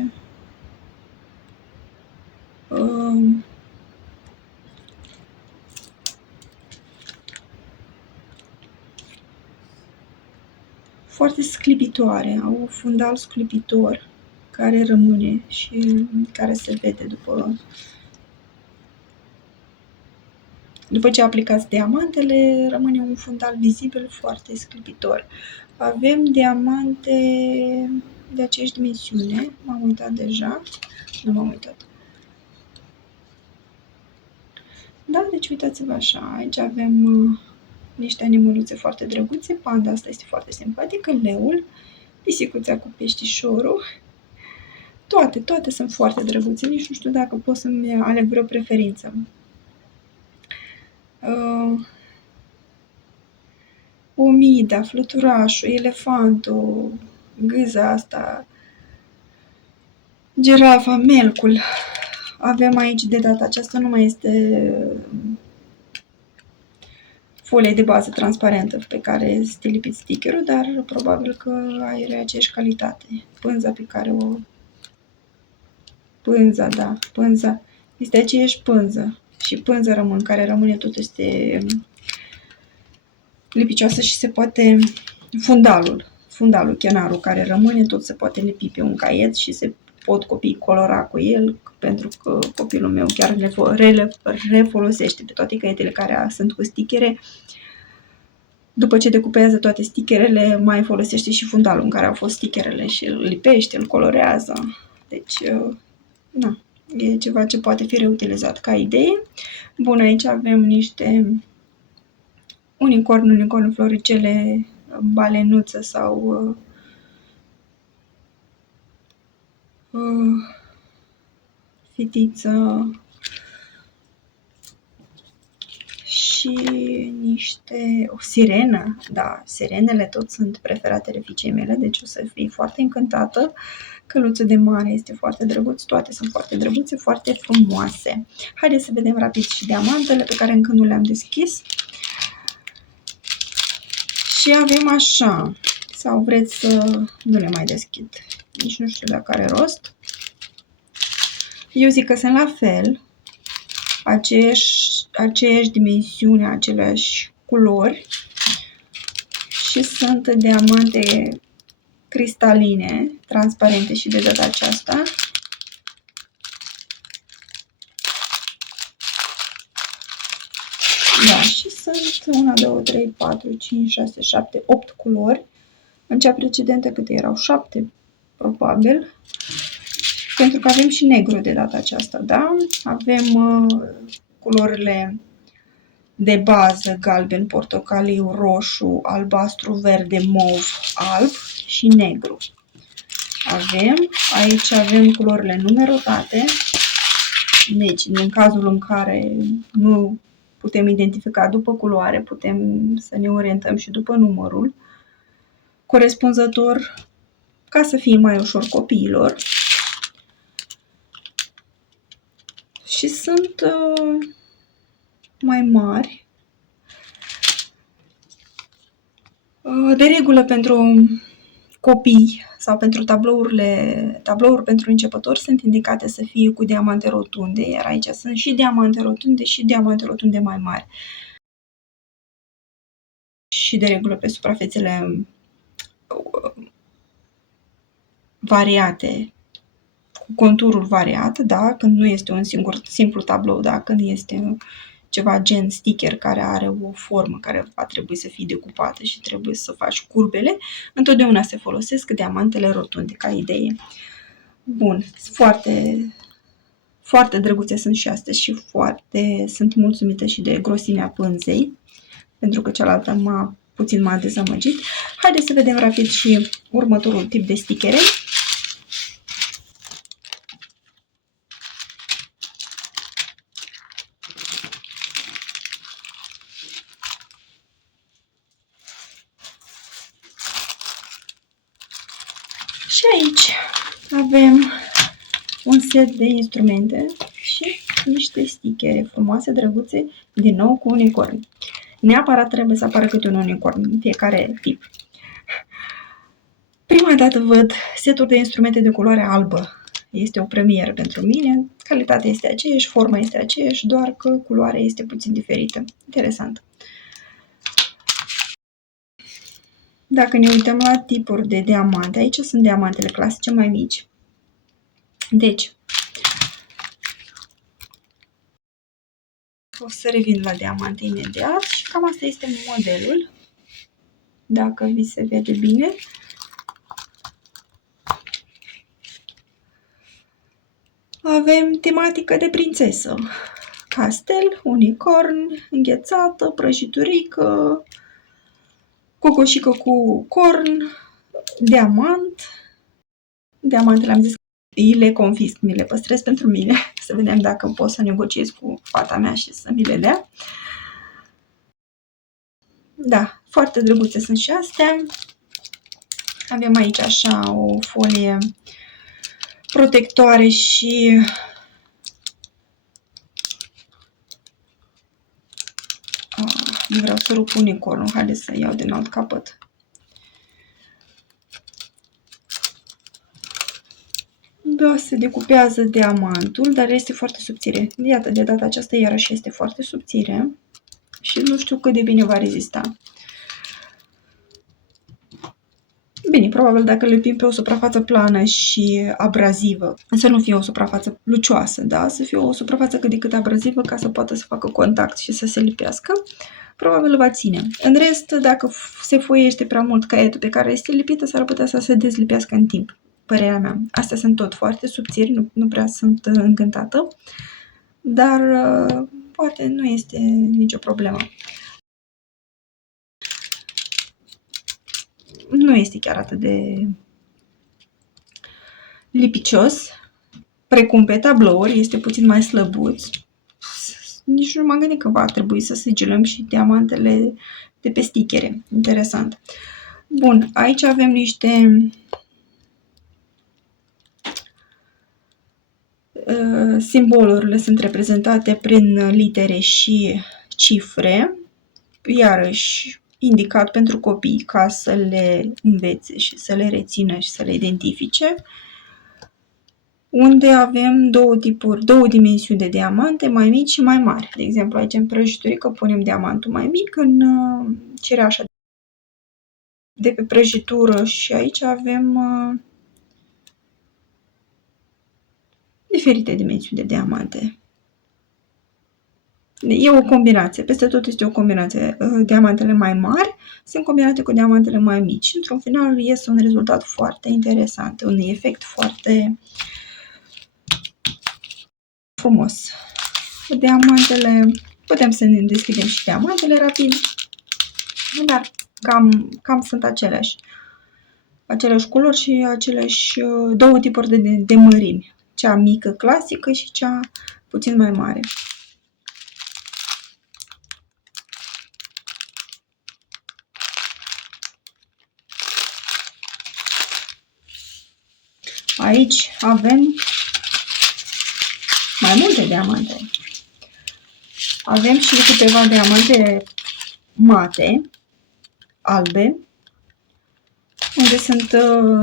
foarte sclipitoare, au un fundal sclipitor care rămâne și care se vede după ce aplicați diamantele, rămâne un fundal vizibil foarte sclipitor. Avem diamante de aceeași dimensiune, m-am uitat deja, nu m-am uitat. Da, deci uitați-vă așa, aici avem niște animăluțe foarte drăguțe, panda asta este foarte simpatică, leul, pisicuța cu peștișorul, toate sunt foarte drăguțe, nici nu știu dacă pot să-mi aleg vreo preferință. Omida, fluturașul, elefantul, gâza asta, girafa, melcul. Avem aici de data aceasta nu mai este folie de bază transparentă pe care este lipit stickerul, dar probabil că are aceeași calitate. Pânza pe care o... Pânza. Este aceeași pânză. Și pânza care rămâne tot este lipicioasă și se poate... Fundalul, chenarul care rămâne, tot se poate lipi pe un caiet și se pot copiii colora cu el, pentru că copilul meu chiar le refolosește pe toate caietele care sunt cu stichere. După ce decupează toate stickerele, mai folosește și fundalul în care au fost stickerele și îl lipește, îl colorează. Deci, na, e ceva ce poate fi reutilizat ca idee. Bun, aici avem niște unicorn, floricele, balenuță sau fitiță și o sirenă. Da, sirenele tot sunt preferatele fiicei mele, deci o să fii foarte încântată. Căluțul de mare este foarte drăguț, toate sunt foarte drăguțe, foarte frumoase. Haideți să vedem rapid și diamantele pe care încă nu le-am deschis. Și avem așa, sau vreți să nu le mai deschid, nici nu știu dacă are rost. Eu zic că sunt la fel, aceeași dimensiune, aceleași culori și sunt diamante cristaline, transparente și de data aceasta. Da, și sunt 1, 2, 3, 4, 5, 6, 7, 8 culori. În cea precedentă câte erau? 7, probabil. Pentru că avem și negru de data aceasta, da? Avem culorile de bază, galben, portocaliu, roșu, albastru, verde, mov, alb și negru. Aici avem culorile numerotate. Deci, în cazul în care nu putem identifica după culoare, putem să ne orientăm și după numărul corespunzător, ca să fie mai ușor copiilor. Și sunt mai mari. De regulă pentru copii sau pentru tablouri pentru începători sunt indicate să fie cu diamante rotunde, iar aici sunt și diamante rotunde și diamante rotunde mai mari. Și de regulă pe suprafețele variate, cu conturul variat, da, când nu este un simplu tablou, da, când este ceva gen sticker care are o formă care va trebui să fie decupată și trebuie să faci curbele, întotdeauna se folosesc diamantele rotunde ca idee. Bun, foarte drăguțe sunt și astea și sunt mulțumită și de grosimea pânzei, pentru că cealaltă puțin m-a dezamăgit. Haideți să vedem rapid și următorul tip de stickere. Și aici avem un set de instrumente și niște stickere frumoase, drăguțe, din nou cu unicorn. Neapărat trebuie să apară câte un unicorn în fiecare tip. Prima dată văd seturi de instrumente de culoare albă. Este o premieră pentru mine. Calitatea este aceeași, forma este aceeași, doar că culoarea este puțin diferită. Interesant. Dacă ne uităm la tipuri de diamante, aici sunt diamantele clasice mai mici. Deci, o să revin la diamante imediat și cam asta este modelul. Dacă vi se vede bine. Avem tematică de prințesă. Castel, unicorn, înghețată, prăjiturică, cocoșică cu corn, diamant. Diamantele am zis că le confisc, mi le păstrez pentru mine. Să vedem dacă pot să negociez cu fata mea și să mi le dea. Da, foarte drăguțe sunt și astea. Avem aici așa o folie protectoare și nu vreau să rup unicornul, haideți să iau din alt capăt. Da, se decupează diamantul, dar este foarte subțire. Iată, de data aceasta iarăși este foarte subțire și nu știu cât de bine va rezista. Bine, probabil dacă le pun pe o suprafață plană și abrazivă, să nu fie o suprafață lucioasă, da? Să fie o suprafață cât de cât abrazivă ca să poată să facă contact și să se lipească, probabil va ține. În rest, dacă se foiește prea mult caietul pe care este lipită, s-ar putea să se dezlipească în timp, părerea mea. Astea sunt tot foarte subțiri, nu prea sunt încântată, dar poate nu este nicio problemă. Nu este chiar atât de lipicios, precum pe tablouri, este puțin mai slăbuț. Nici nu m-am gândit că va trebui să sigilăm și diamantele de pe stichere. Interesant. Bun, aici avem niște simbolurile sunt reprezentate prin litere și cifre, iarăși indicat pentru copii ca să le învețe și să le rețină și să le identifice, unde avem două dimensiuni de diamante, mai mici și mai mari. De exemplu, aici în prăjiturică punem diamantul mai mic, în cireașa de pe prăjitură și aici avem diferite dimensiuni de diamante. E o combinație, peste tot este o combinație. Diamantele mai mari sunt combinate cu diamantele mai mici. Într-un final iese un rezultat foarte interesant, un efect foarte frumos. Diamantele, putem să ne deschidem și diamantele rapid, dar cam sunt aceleași culori și aceleași două tipuri de mărimi. Cea mică, clasică și cea puțin mai mare. Aici avem mai multe diamante. Avem și câteva diamante mate, albe, unde sunt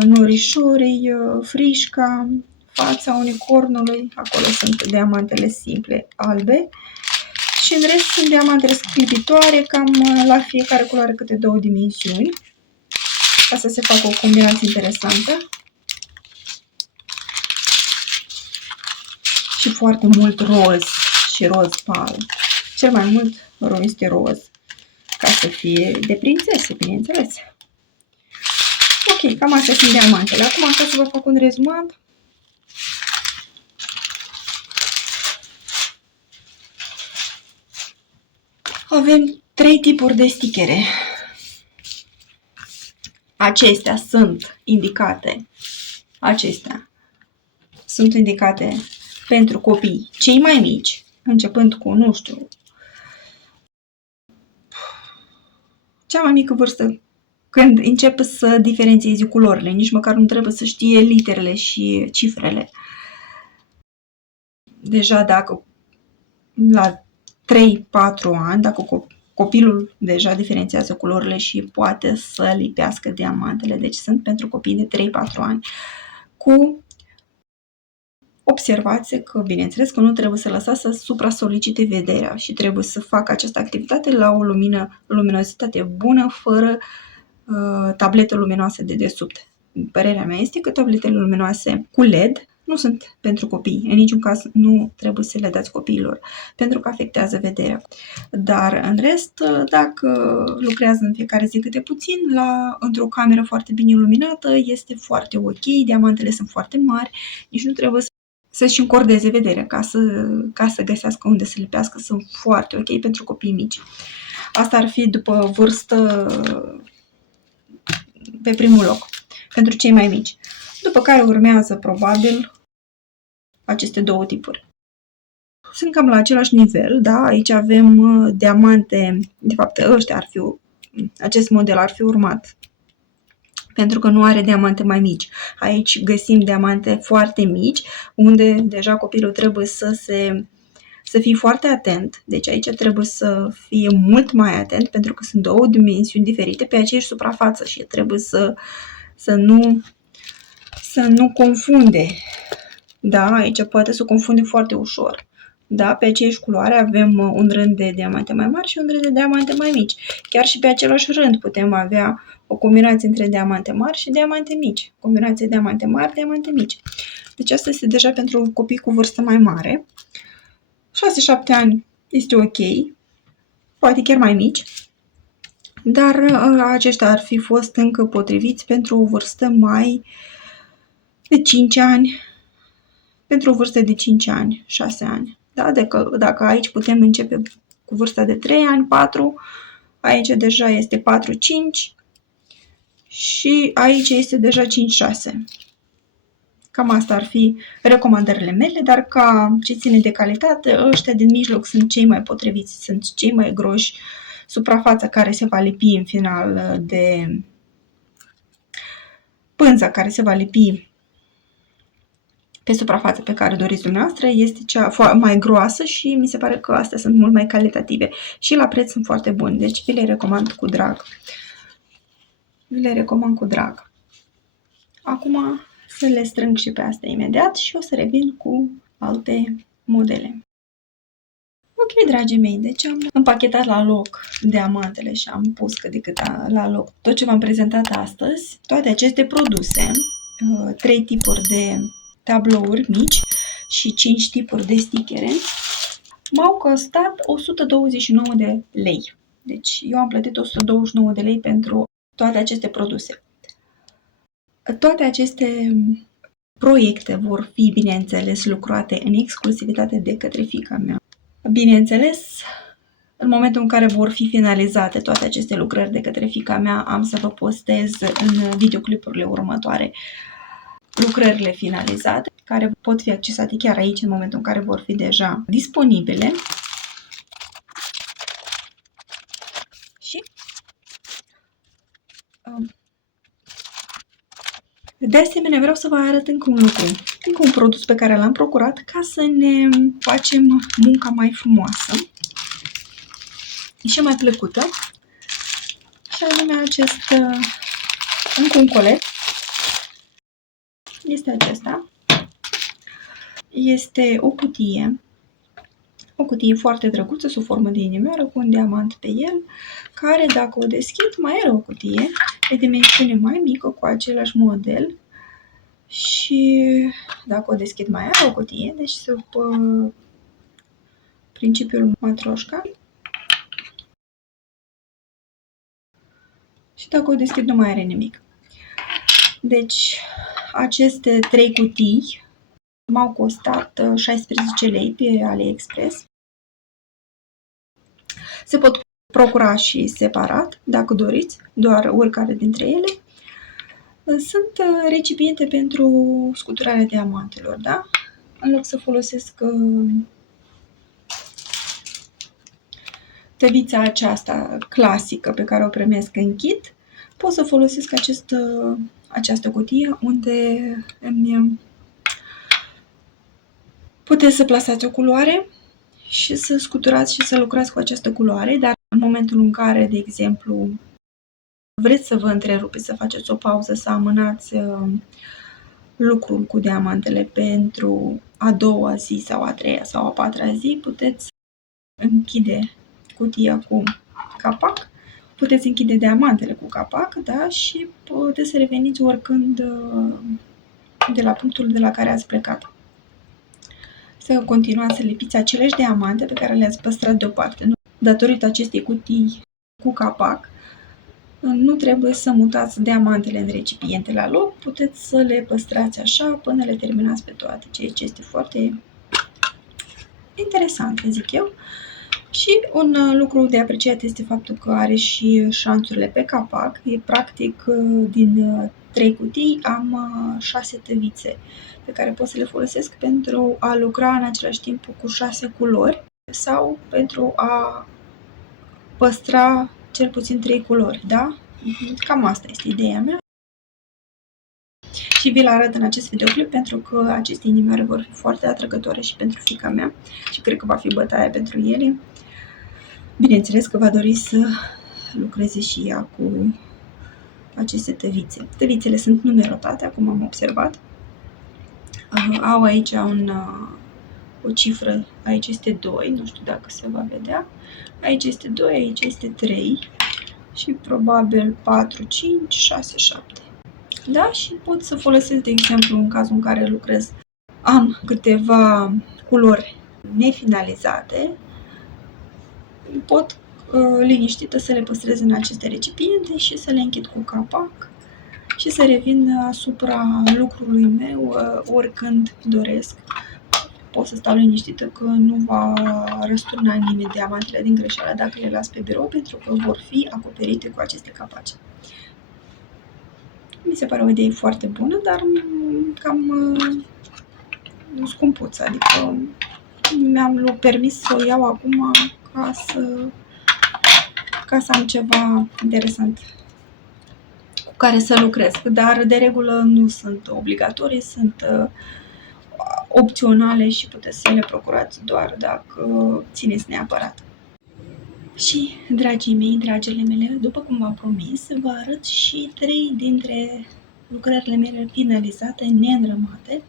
norișorii, frișca, fața unicornului, acolo sunt diamantele simple albe și în rest sunt diamantele sclipitoare, cam la fiecare culoare câte două dimensiuni, ca să se facă o combinație interesantă. Și foarte mult roz și roz pal. Cel mai mult este roz, ca să fie de prințese, bineînțeles. Ok, cam astea sunt diamantele. Acum, ca să vă fac un rezumat. Avem trei tipuri de stichere. Acestea sunt indicate pentru copii cei mai mici, începând cu, nu știu, cea mai mică vârstă, când încep să diferențieze culorile, nici măcar nu trebuie să știe literele și cifrele. Deja dacă la 3-4 ani, dacă copilul deja diferențiază culorile și poate să lipească diamantele. Deci sunt pentru copii de 3-4 ani. Cu observație că, bineînțeles, că nu trebuie să lăsați să supra-solicite vederea și trebuie să facă această activitate la o luminositate bună, fără tablete luminoase de desubt. Părerea mea este că tabletele luminoase cu LED nu sunt pentru copii. În niciun caz nu trebuie să le dați copiilor, pentru că afectează vederea. Dar, în rest, dacă lucrează în fiecare zi câte puțin, într-o cameră foarte bine iluminată, este foarte ok, diamantele sunt foarte mari, nici nu trebuie să-și încordeze vederea ca să găsească unde să lipească, sunt foarte ok pentru copii mici. Asta ar fi după vârstă pe primul loc, pentru cei mai mici. După care urmează, probabil, aceste două tipuri. Sunt cam la același nivel, da? Aici avem diamante, de fapt acest model ar fi urmat, pentru că nu are diamante mai mici. Aici găsim diamante foarte mici, unde deja copilul trebuie să fie foarte atent. Deci aici trebuie să fie mult mai atent, pentru că sunt două dimensiuni diferite pe aceeași suprafață și trebuie să nu confunde. Da, aici poate să confunde foarte ușor. Da, pe aceeași culoare avem un rând de diamante mai mari și un rând de diamante mai mici. Chiar și pe același rând putem avea o combinație între diamante mari și diamante mici. Combinație diamante mari, diamante mici. Deci asta este deja pentru copii cu vârstă mai mare. 6-7 ani este ok, poate chiar mai mici, dar aceștia ar fi fost încă potriviți pentru o vârstă mai de 5 ani, pentru o vârstă de 5 ani, 6 ani. Da? Dacă aici putem începe cu vârsta de 3 ani, 4, aici deja este 4-5 și aici este deja 5-6. Cam asta ar fi recomandările mele, dar ca ce ține de calitate, ăștia din mijloc sunt cei mai potriviți, sunt cei mai groși, suprafața care se va lipi în final de pânza care se va lipi pe suprafața pe care doriți dumneavoastră este cea mai groasă și mi se pare că astea sunt mult mai calitative și la preț sunt foarte buni, deci vi le recomand cu drag. Vi le recomand cu drag. Acum să le strâng și pe astea imediat și o să revin cu alte modele. Ok, dragii mei, deci am împachetat la loc diamantele și am pus cât de cât la loc tot ce v-am prezentat astăzi. Toate aceste produse, 3 tipuri de tablouri mici și 5 tipuri de stickere, m-au costat 129 de lei. Deci eu am plătit 129 de lei pentru toate aceste produse. Toate aceste proiecte vor fi, bineînțeles, lucrate în exclusivitate de către fiica mea. Bineînțeles, în momentul în care vor fi finalizate toate aceste lucrări de către fiica mea, am să vă postez în videoclipurile următoare lucrările finalizate, care pot fi accesate chiar aici în momentul în care vor fi deja disponibile. Și de asemenea vreau să vă arăt încă un lucru, încă un produs pe care l-am procurat ca să ne facem munca mai frumoasă și mai plăcută. Și anume acest încă un colet. Este acesta. Este o cutie foarte drăguță, sub formă de inimioară, cu un diamant pe el, care, dacă o deschid, mai are o cutie de dimensiune mai mică, cu același model. Și dacă o deschid, mai are o cutie, deci sub principiul matroșca. Și dacă o deschid, nu mai are nimic. Deci, aceste 3 cutii m-au costat 16 lei pe AliExpress. Se pot procura și separat, dacă doriți, doar oricare dintre ele. Sunt recipiente pentru scuturarea diamantelor, da? În loc să folosesc tăvița aceasta clasică pe care o primesc în kit, pot să folosesc această cutie unde puteți să plasați o culoare și să scuturați și să lucrați cu această culoare, dar În momentul în care, de exemplu, vreți să vă întrerupeți, să faceți o pauză, să amânați lucrul cu diamantele pentru a doua zi sau a treia sau a patra zi, puteți închide cutia cu capac, puteți închide diamantele cu capac, da? Și puteți să reveniți oricând de la punctul de la care ați plecat. Să continuați să lipiți aceleași diamante pe care le-ați păstrat deoparte. Datorită acestei cutii cu capac, nu trebuie să mutați diamantele în recipiente la loc, puteți să le păstrați așa până le terminați pe toate, ceea ce este foarte interesant, zic eu. Și un lucru de apreciat este faptul că are și șanțurile pe capac. E practic din 3 cutii am 6 tăvițe pe care pot să le folosesc pentru a lucra în același timp cu 6 culori sau pentru a păstra cel puțin 3 culori, da? Cam asta este ideea mea. Și vi-l arăt în acest videoclip pentru că aceste inimioare vor fi foarte atrăgătoare și pentru fiica mea și cred că va fi bătaia pentru ele. Bineînțeles că va dori să lucreze și ea cu aceste tăvițe. Tăvițele sunt numerotate, acum am observat. Au aici o cifră, aici este 2, nu știu dacă se va vedea. Aici este 2, aici este 3 și probabil 4, 5, 6, 7. Da? Și pot să folosesc, de exemplu, în cazul în care lucrez, am câteva culori nefinalizate, pot liniștită să le păstrez în aceste recipiente și să le închid cu capac și să revin asupra lucrului meu oricând doresc. Pot să stau liniștită că nu va răsturna nimeni diamantele din greșeală dacă le las pe birou, pentru că vor fi acoperite cu aceste capace. Mi se pare o idee foarte bună, dar cam scumpuță, adică mi-am permis să o iau acum ca să am ceva interesant cu care să lucrez. Dar de regulă nu sunt obligatorii, sunt opționale și puteți să le procurați doar dacă țineți neapărat. Și, dragii mei, dragile mele, după cum v-am promis, vă arăt și 3 dintre lucrările mele finalizate, neînrămate,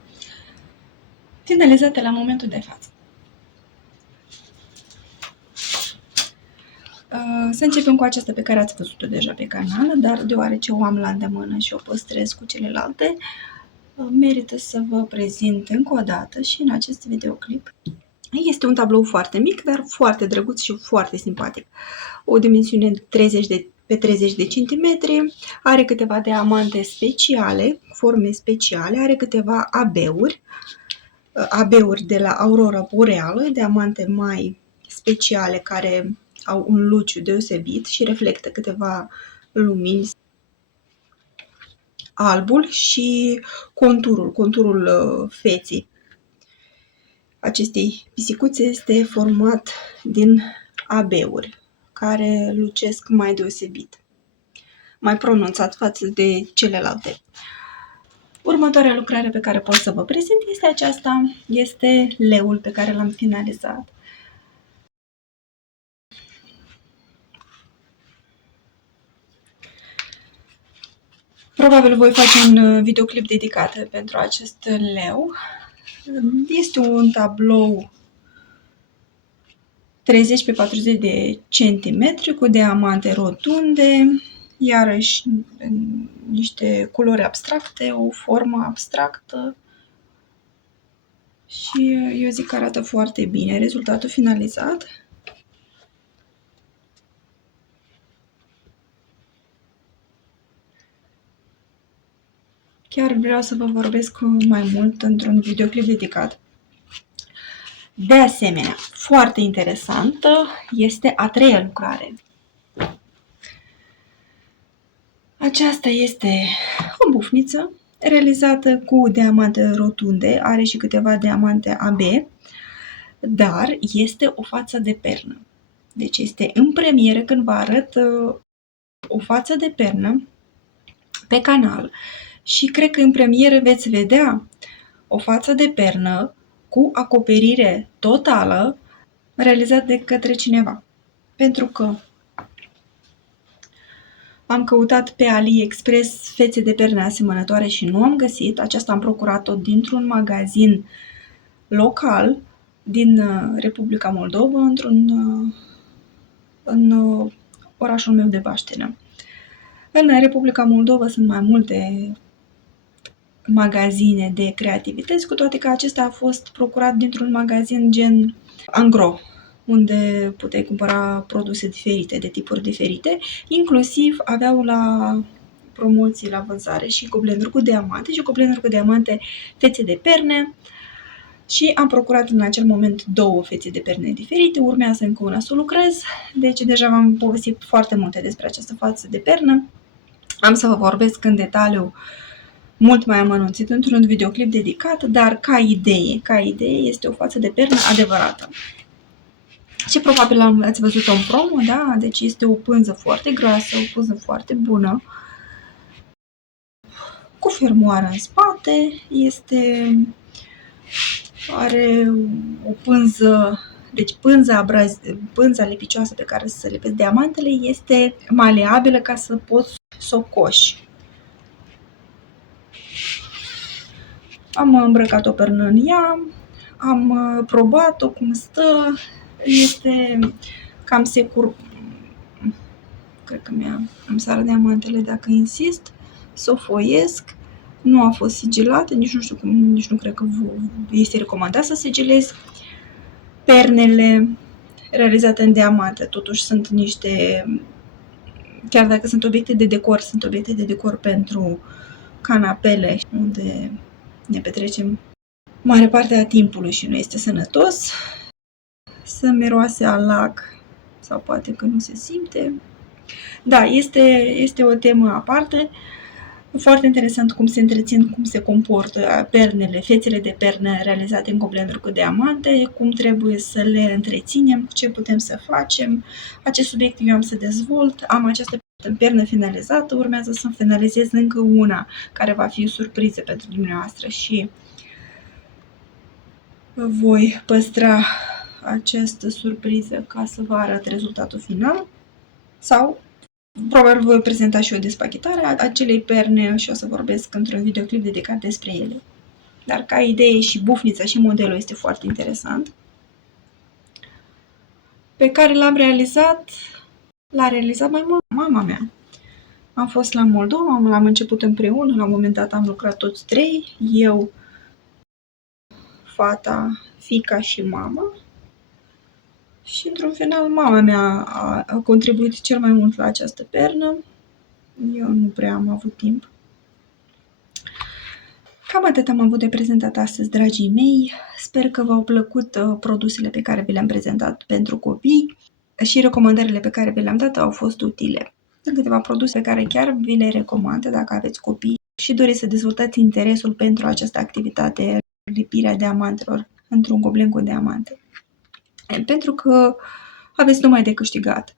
finalizate la momentul de față. Să începem cu aceasta pe care ați văzut-o deja pe canal, dar deoarece o am la îndemână și o păstrez cu celelalte, merită să vă prezint încă o dată și în acest videoclip. Este un tablou foarte mic, dar foarte drăguț și foarte simpatic. O dimensiune 30 pe 30 de centimetri, are câteva diamante speciale, forme speciale, are câteva AB-uri de la Aurora Boreală, diamante mai speciale care au un luciu deosebit și reflectă câteva lumini. Albul și conturul feței acestei pisicuțe este format din AB-uri care lucesc mai deosebit, mai pronunțat față de celelalte. Următoarea lucrare pe care pot să vă prezint este aceasta, este leul pe care l-am finalizat. Probabil voi face un videoclip dedicat pentru acest leu. Este un tablou 30 pe 40 de centimetri cu diamante rotunde, iarăși niște culori abstracte, o formă abstractă și eu zic că arată foarte bine rezultatul finalizat. Chiar vreau să vă vorbesc mai mult într-un videoclip dedicat. De asemenea, foarte interesantă este a treia lucrare. Aceasta este o bufniță realizată cu diamante rotunde, are și câteva diamante AB, dar este o față de pernă. Deci este în premieră când vă arăt o față de pernă pe canal și cred că în premieră veți vedea o față de pernă cu acoperire totală realizat de către cineva. Pentru că Am căutat pe AliExpress fețe de perne asemănătoare și nu am găsit. Aceasta am procurat-o dintr-un magazin local din Republica Moldova, în orașul meu de Baștenă. În Republica Moldova sunt mai multe magazine de creativități, cu toate că acesta a fost procurat dintr-un magazin gen Angro, unde puteai cumpăra produse diferite, de tipuri diferite, inclusiv aveau la promoții la vânzare și goblenuri cu diamante și goblenuri cu diamante fețe de perne. Și am procurat în acel moment 2 fețe de perne diferite, urmează încă una să lucrez, deci deja v-am povestit foarte multe despre această față de pernă. Am să vă vorbesc în detaliu mult mai amănunțit într-un videoclip dedicat, dar ca idee este o față de pernă adevărată. Și probabil ați văzut-o în promo, da? Deci este o pânză foarte groasă, o pânză foarte bună, cu fermoară în spate, are o pânză, deci pânza lipicioasă pe care să lipesc diamantele este maleabilă ca să poți să o coși. Am îmbrăcat o pernă în ea, am probat-o cum stă, este cam secur. Cred că am să arăt diamantele dacă insist, să o foiesc. Nu a fost sigilată, nici nu cred că este recomandat să sigilezi pernele realizate în diamante. Totuși sunt niște, chiar dacă sunt obiecte de decor, sunt obiecte de decor pentru canapele, unde ne petrecem mare parte a timpului și nu este sănătos să miroase a lac, sau poate că nu se simte. Da, este o temă aparte. Foarte interesant cum se întrețin, cum se comportă pernele, fețele de pernă realizate în goblenuri cu diamante, cum trebuie să le întreținem, ce putem să facem. Acest subiect eu am să dezvolt. Am această pernă finalizată, urmează să finalizez încă una care va fi o surpriză pentru dumneavoastră și voi păstra această surpriză ca să vă arăt rezultatul final, sau probabil voi prezenta și o despachetare a acelei perne și o să vorbesc într-un videoclip dedicat despre ele. Dar ca idee și bufnița și modelul este foarte interesant. Pe care l-a realizat mai mult mama mea. Am fost la Moldova, l-am început împreună, la un moment dat am lucrat toți 3, eu, fata, fiica și mama. Și într-un final mama mea a contribuit cel mai mult la această pernă. Eu nu prea am avut timp. Cam atât am avut de prezentat astăzi, dragii mei. Sper că v-au plăcut produsele pe care vi le-am prezentat pentru copii și recomandările pe care vi le-am dat au fost utile. Sunt câteva produse pe care chiar vi le recomand dacă aveți copii și doriți să dezvoltați interesul pentru această activitate, lipirea diamantelor într-un goblen cu diamante. Pentru că aveți numai de câștigat.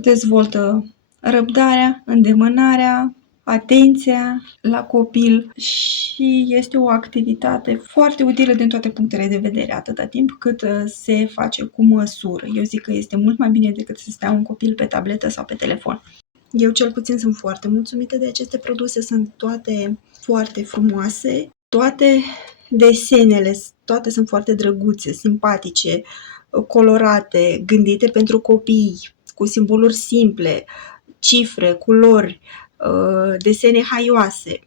Dezvoltă răbdarea, îndemânarea, atenția la copil și este o activitate foarte utilă din toate punctele de vedere, atâta timp cât se face cu măsură. Eu zic că este mult mai bine decât să stea un copil pe tabletă sau pe telefon. Eu cel puțin sunt foarte mulțumită de aceste produse, sunt toate foarte frumoase, toate desenele, toate sunt foarte drăguțe, simpatice, colorate, gândite pentru copii, cu simboluri simple, cifre, culori, desene haioase.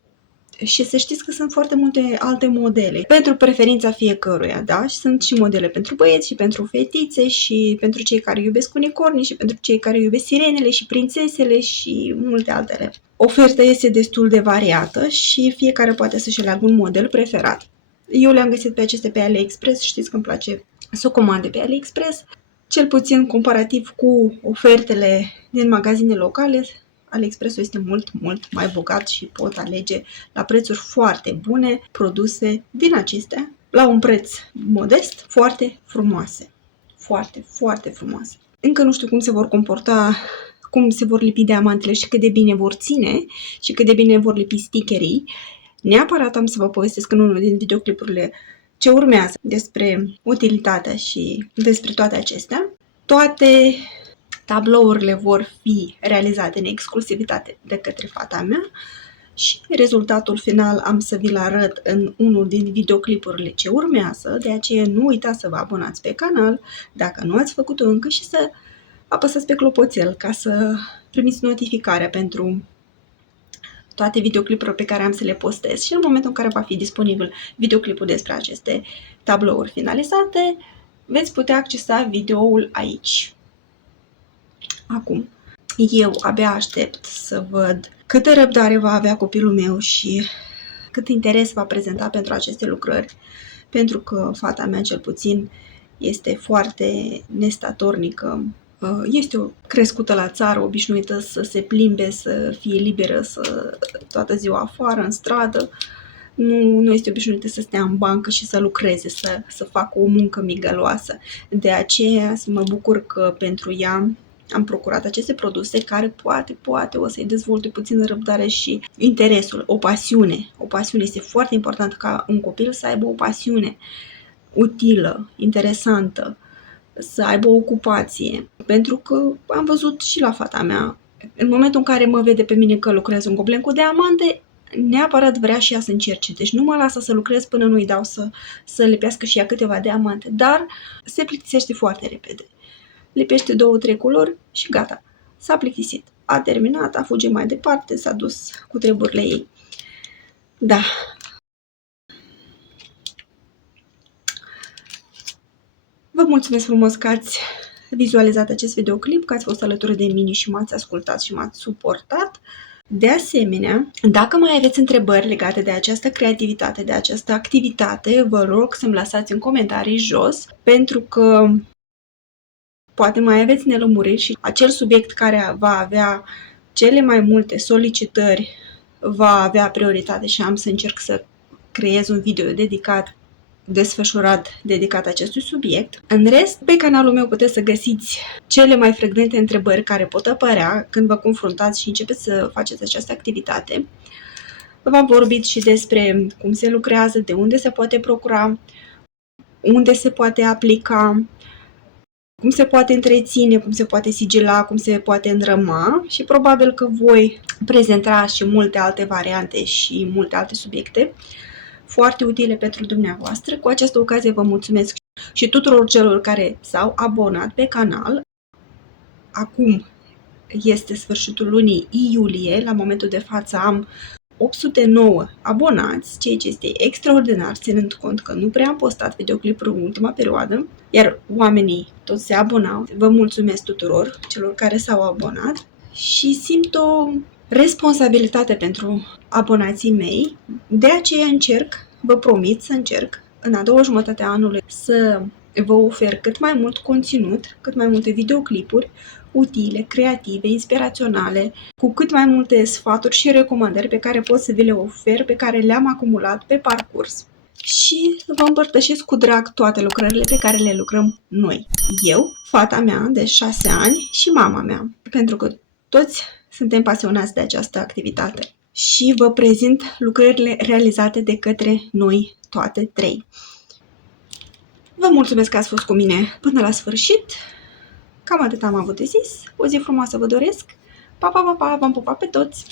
Și să știți că sunt foarte multe alte modele pentru preferința fiecăruia, da? Și sunt și modele pentru băieți și pentru fetițe și pentru cei care iubesc unicornii și pentru cei care iubesc sirenele și prințesele și multe altele. Oferta este destul de variată și fiecare poate să-și aleagă un model preferat. Eu le-am găsit pe acestea pe AliExpress, știți că îmi place să o comande pe AliExpress, cel puțin comparativ cu ofertele din magazine locale. AliExpress-ul este mult mai bogat și pot alege la prețuri foarte bune produse din acestea, la un preț modest, foarte frumoase. Foarte frumoase. Încă nu știu cum se vor comporta, cum se vor lipi diamantele și cât de bine vor ține și cât de bine vor lipi stickerii. Neapărat am să vă povestesc în unul din videoclipurile ce urmează despre utilitatea și despre toate acestea. Toate Tablourile vor fi realizate în exclusivitate de către fata mea și rezultatul final am să vi-l arăt în unul din videoclipurile ce urmează, de aceea nu uitați să vă abonați pe canal dacă nu ați făcut-o încă și să apăsați pe clopoțel ca să primiți notificarea pentru toate videoclipurile pe care am să le postez și în momentul în care va fi disponibil videoclipul despre aceste tablouri finalizate, veți putea accesa videoul aici. Acum, eu abia aștept să văd câtă răbdare va avea copilul meu și cât interes va prezenta pentru aceste lucrări, pentru că fata mea, cel puțin, este foarte nestatornică. Este o crescută la țară, obișnuită să se plimbe, să fie liberă toată ziua afară, în stradă. Nu este obișnuită să stea în bancă și să lucreze, să facă o muncă migăloasă. De aceea să mă bucur că pentru ea am procurat aceste produse care poate o să-i dezvolte puțin răbdare și interesul, o pasiune. O pasiune este foarte important ca un copil să aibă o pasiune utilă, interesantă, să aibă o ocupație. Pentru că am văzut și la fata mea, în momentul în care mă vede pe mine că lucrez un goblen cu diamante, neapărat vrea și ea să încerce. Deci nu mă lasă să lucrez până nu-i dau să lipească și ea câteva diamante, dar se plictisește foarte repede. Lipește 2-3 culori și gata. S-a plictisit. A terminat, a fugit mai departe, s-a dus cu treburile ei. Da. Vă mulțumesc frumos că ați vizualizat acest videoclip, că ați fost alături de mine și m-ați ascultat și m-ați suportat. De asemenea, dacă mai aveți întrebări legate de această creativitate, de această activitate, vă rog să-mi lăsați în comentarii jos, pentru că poate mai aveți nelămuriri și acel subiect care va avea cele mai multe solicitări va avea prioritate și am să încerc să creez un video dedicat acestui subiect. În rest, pe canalul meu puteți să găsiți cele mai frecvente întrebări care pot apărea când vă confruntați și începeți să faceți această activitate. V-am vorbit și despre cum se lucrează, de unde se poate procura, unde se poate aplica, cum se poate întreține, cum se poate sigila, cum se poate înrăma și probabil că voi prezenta și multe alte variante și multe alte subiecte foarte utile pentru dumneavoastră. Cu această ocazie vă mulțumesc și tuturor celor care s-au abonat pe canal. Acum este sfârșitul lunii iulie, la momentul de față am 809 abonați, ceea ce este extraordinar, ținând cont că nu prea am postat videoclipuri în ultima perioadă, iar oamenii toți se abonau. Vă mulțumesc tuturor celor care s-au abonat și simt o responsabilitate pentru abonații mei, de aceea vă promit să încerc în a doua jumătate a anului să vă ofer cât mai mult conținut, cât mai multe videoclipuri utile, creative, inspiraționale, cu cât mai multe sfaturi și recomandări pe care pot să vi le ofer, pe care le-am acumulat pe parcurs. Și vă împărtășesc cu drag toate lucrările pe care le lucrăm noi. Eu, fata mea de 6 ani și mama mea, pentru că toți suntem pasionați de această activitate. Și vă prezint lucrările realizate de către noi toate trei. Vă mulțumesc că ați fost cu mine până la sfârșit. Cam atât am avut de zis. O zi frumoasă vă doresc. Pa, pa, pa, pa, v-am pupat pe toți!